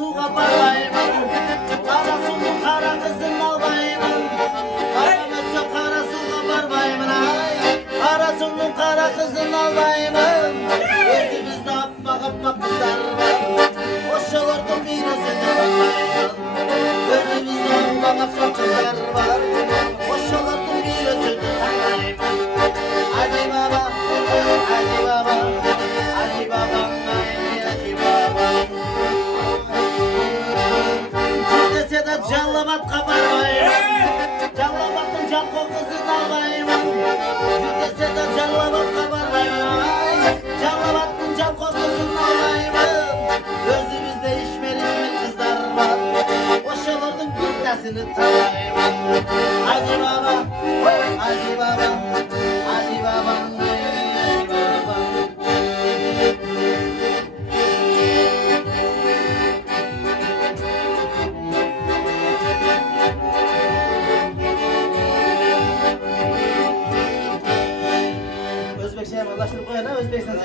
suğa barmayman. Kara suyun kara kızın almayman. Karametse kara suğa barmayman ay. Kara suyun kara kızın almayman. Gözümüzde appak appak kızlar var. Hoşçalardım bir özüne bakmayman. Gözümüzde appak appak kızlar var. Hoşçalardım bir özüne bakmayman. Hadi baba, hadi baba, hadi baba, hadi baba. Cürdese de callamat kabarmayım. Callamatın can kokusunu almayım. Cürdese de callamat kabarmayım. Callamatın can kokusunu almayım. Gözümüzde işmeli kızlar var. Boşalırdım bir tasını tanıyım. Hadi baba, hadi baba, hadi baba.